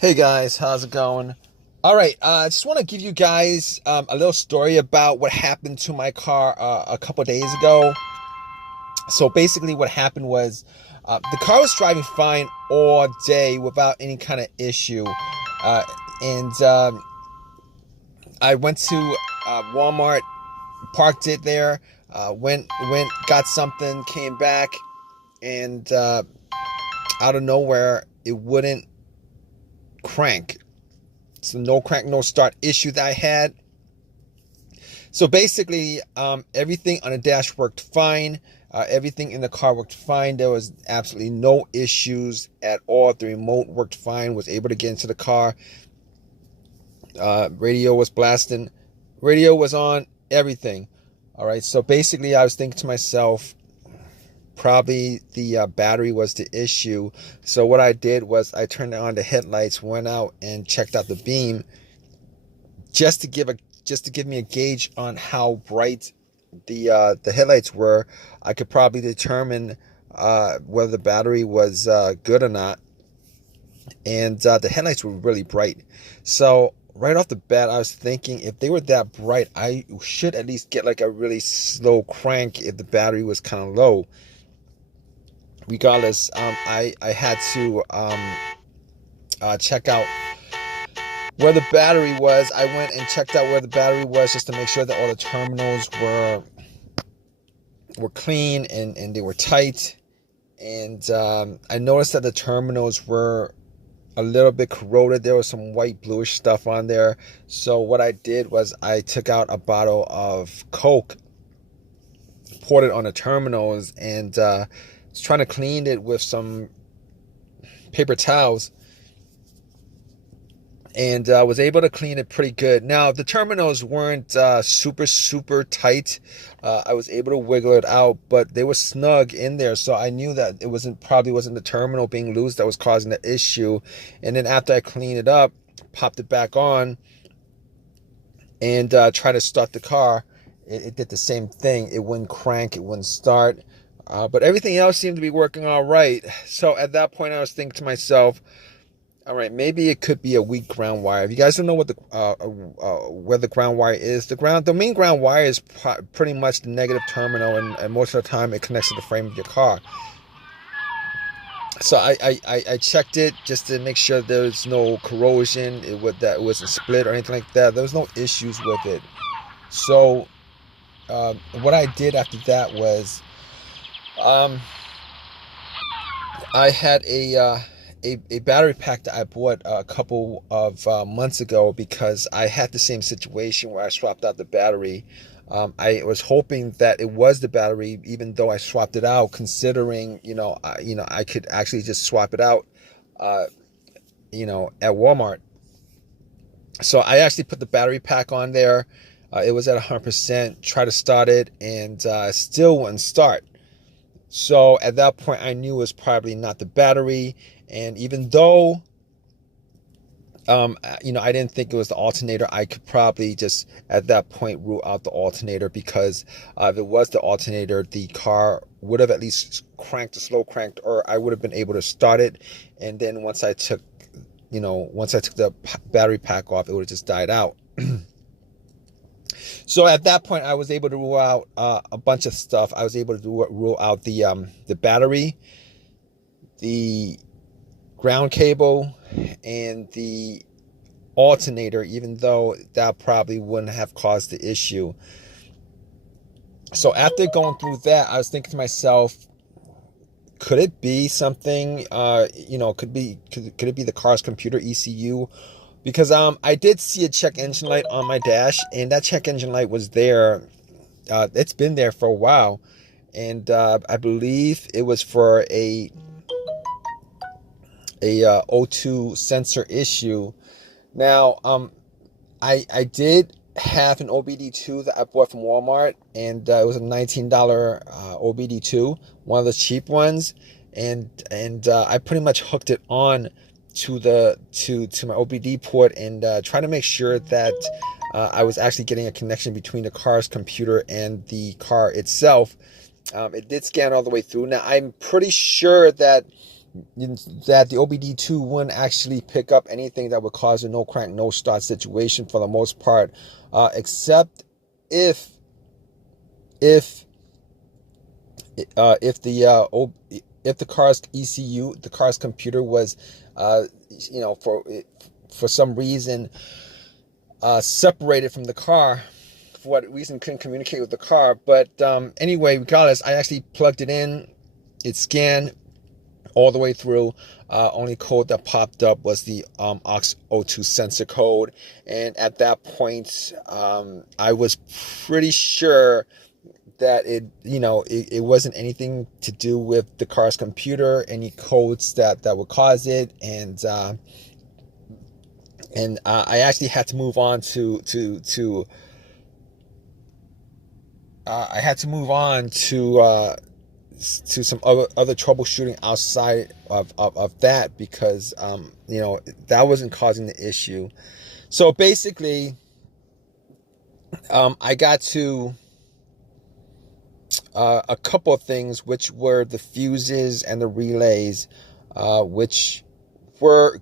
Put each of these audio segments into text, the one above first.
Hey guys, how's it going? All right, I just want to give you guys a little story about what happened to my car a couple days ago. So basically, what happened was the car was driving fine all day without any kind of issue, uh, and I went to Walmart, parked it there, went, got something, came back, and out of nowhere, it wouldn't crank. It's the no crank, no start issue that I had. So basically, everything on the dash worked fine. Everything in the car worked fine. There was absolutely no issues at all. The remote worked fine. Was able to get into the car. Radio was blasting. Radio was on. Everything. All right. So basically, I was thinking to myself, probably the battery was the issue. So what I did was I turned on the headlights, went out and checked out the beam, just to give me a gauge on how bright the headlights were. I could probably determine whether the battery was good or not. And the headlights were really bright. So right off the bat, I was thinking if they were that bright, I should at least get like a really slow crank if the battery was kind of low. Regardless, I had to check out where the battery was. I went and checked out where the battery was just to make sure that all the terminals were clean and they were tight. And I noticed that the terminals were a little bit corroded. There was some white bluish stuff on there. So what I did was I took out a bottle of Coke, poured it on the terminals, and was trying to clean it with some paper towels, and was able to clean it pretty good. Now the terminals weren't super tight. I was able to wiggle it out, but they were snug in there, so I knew that it probably wasn't the terminal being loose that was causing the issue. And then after I cleaned it up, popped it back on, and tried to start the car, it did the same thing. It wouldn't crank, it wouldn't start. But everything else seemed to be working all right. So at that point, I was thinking to myself, all right, maybe it could be a weak ground wire. If you guys don't know what where the ground wire is, the main ground wire is pretty much the negative terminal, and most of the time it connects to the frame of your car. So I checked it just to make sure there was no corrosion, that it wasn't split or anything like that. There was no issues with it. So what I did after that was, I had a battery pack that I bought a couple of months ago, because I had the same situation where I swapped out the battery. I was hoping that it was the battery, even though I swapped it out, considering I could actually just swap it out at Walmart. So I actually put the battery pack on there. It was at 100%. Tried to start it, and still wouldn't start. So at that point, I knew it was probably not the battery. And even though, I didn't think it was the alternator, I could probably just at that point rule out the alternator, because if it was the alternator, the car would have at least slow cranked, or I would have been able to start it. And then once I took the battery pack off, it would have just died out. So at that point, I was able to rule out a bunch of stuff. I was able to rule out the battery, the ground cable, and the alternator, even though that probably wouldn't have caused the issue. So after going through that, I was thinking to myself, could it be something? Could it be the car's computer ECU? Because I did see a check engine light on my dash, and that check engine light was there. It's been there for a while, and I believe it was for a O2 sensor issue. Now, I did have an OBD2 that I bought from Walmart, and it was a $19 OBD2, one of the cheap ones, and I pretty much hooked it on to my OBD port, and try to make sure that I was actually getting a connection between the car's computer and the car itself. It did scan all the way through. Now I'm pretty sure that that the OBD2 wouldn't actually pick up anything that would cause a no crank, no start situation for the most part, except if if if the car's ECU, the car's computer was, for some reason separated from the car. For what reason, couldn't communicate with the car. But anyway, regardless, I actually plugged it in. It scanned all the way through. Only code that popped up was the aux02 sensor code, and at that point, I was pretty sure that it wasn't anything to do with the car's computer, any codes that would cause it, and I actually had to move on to I had to move on to some other troubleshooting outside of that, because that wasn't causing the issue. So basically, I got to a couple of things, which were the fuses and the relays, which were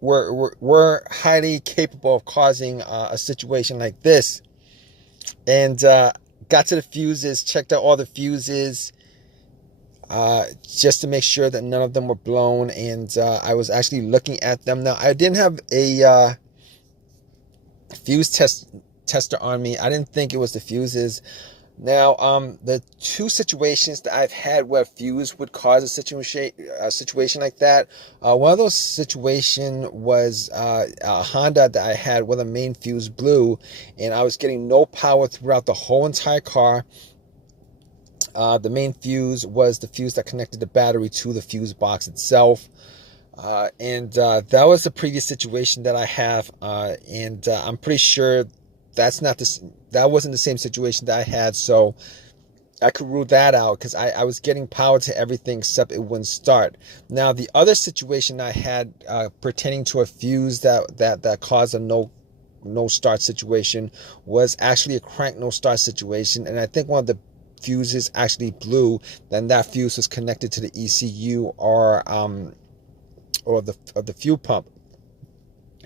were highly capable of causing a situation like this. And got to the fuses, checked out all the fuses, just to make sure that none of them were blown. And I was actually looking at them. Now, I didn't have a fuse tester on me. I didn't think it was the fuses. Now, the two situations that I've had where fuse would cause a situation like that, one of those situations was a Honda that I had where the main fuse blew, and I was getting no power throughout the whole entire car. The main fuse was the fuse that connected the battery to the fuse box itself. And that was the previous situation that I have, and I'm pretty sure that wasn't the same situation that I had, so I could rule that out, because I was getting power to everything except it wouldn't start. Now, the other situation I had pertaining to a fuse that caused a no start situation was actually a crank no start situation, and I think one of the fuses actually blew. Then that fuse was connected to the ECU or the fuel pump.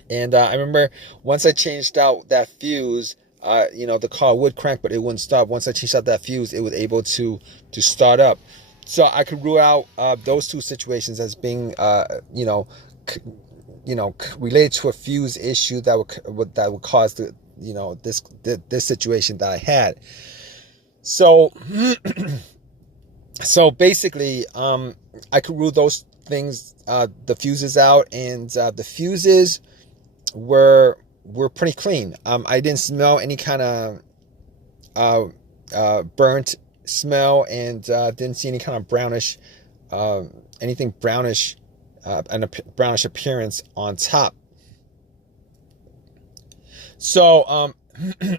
And I remember once I changed out that fuse, the car would crank, but it wouldn't stop. Once I changed out that fuse, it was able to start up. So I could rule out those two situations as being, related to a fuse issue that would cause this situation that I had. So, so basically, I could rule those things, the fuses out, and the fuses were pretty clean. I didn't smell any kind of burnt smell, and didn't see any kind of brownish, anything brownish, and a brownish appearance on top. So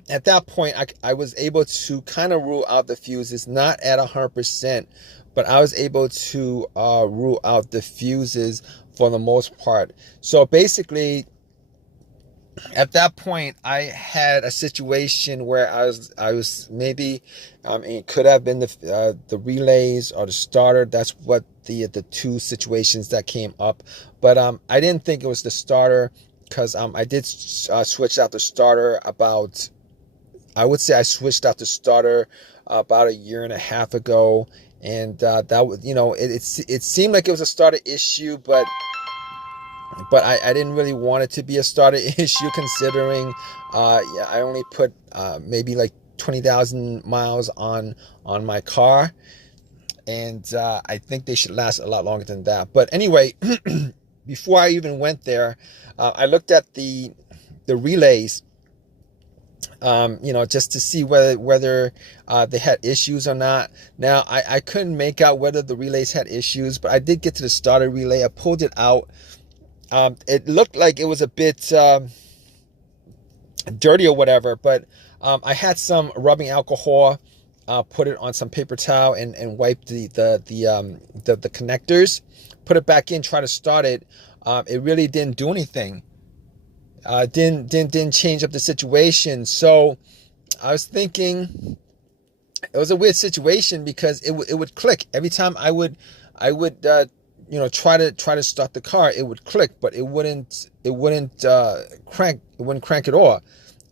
at that point, I was able to kind of rule out the fuses, not at 100%, but I was able to rule out the fuses for the most part. So basically, at that point, I had a situation where I was maybe, it could have been the relays or the starter. That's what the two situations that came up. But I didn't think it was the starter, because I did switch out the starter about, I would say I switched out the starter about a year and a half ago, and that was, it seemed like it was a starter issue, but I didn't really want it to be a starter issue, considering I only put maybe like 20,000 miles on my car, and I think they should last a lot longer than that. But anyway, before I even went there, I looked at the relays, just to see whether they had issues or not. Now, I couldn't make out whether the relays had issues, but I did get to the starter relay. I pulled it out. It looked like it was a bit dirty or whatever, but I had some rubbing alcohol, put it on some paper towel, and wiped the connectors, put it back in, try to start it. It really didn't do anything. Didn't change up the situation. So I was thinking it was a weird situation, because it would click every time I would I would try to start the car. It would click, but it wouldn't crank at all.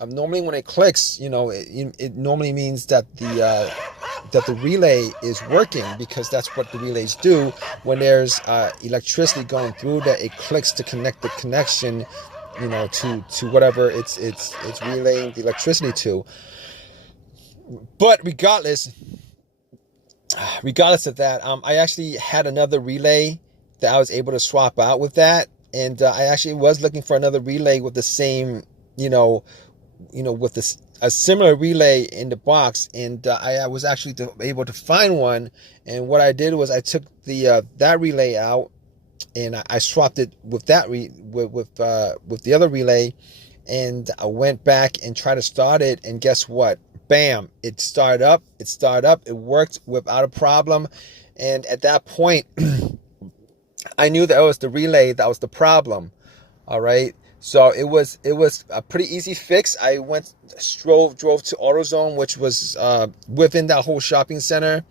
Normally when it clicks, it normally means that the relay is working, because that's what the relays do. When there's electricity going through, that it clicks to connect the connection, to whatever it's relaying the electricity to. But regardless of that, I actually had another relay that I was able to swap out with that, and I actually was looking for another relay with the same, with a similar relay in the box, and I was actually able to find one. And what I did was I took that relay out, and I swapped it with with the other relay, and I went back and tried to start it, and guess what? Bam! It started up. It worked without a problem, and at that point, I knew that it was the relay that was the problem. All right. So it was a pretty easy fix. I drove to AutoZone, which was within that whole shopping center.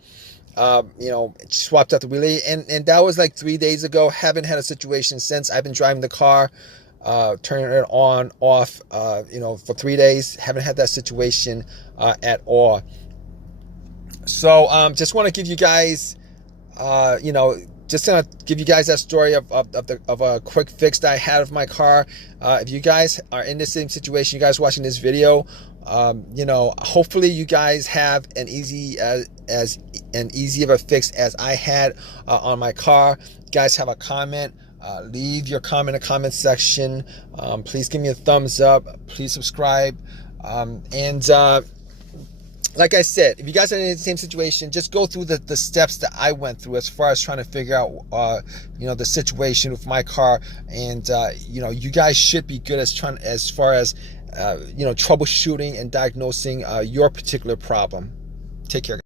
Swapped out the relay, and that was like 3 days ago. Haven't had a situation since. I've been driving the car, turning it on, off, for 3 days. Haven't had that situation at all. So just want to give you guys, just gonna give you guys that story of a quick fix that I had of my car. If you guys are in the same situation, you guys watching this video, hopefully you guys have as easy of a fix as I had on my car. You guys have a comment, leave your comment in the comment section. Please give me a thumbs up. Please subscribe. Like I said, if you guys are in the same situation, just go through the steps that I went through as far as trying to figure out, the situation with my car. And, you guys should be good as far as troubleshooting and diagnosing your particular problem. Take care.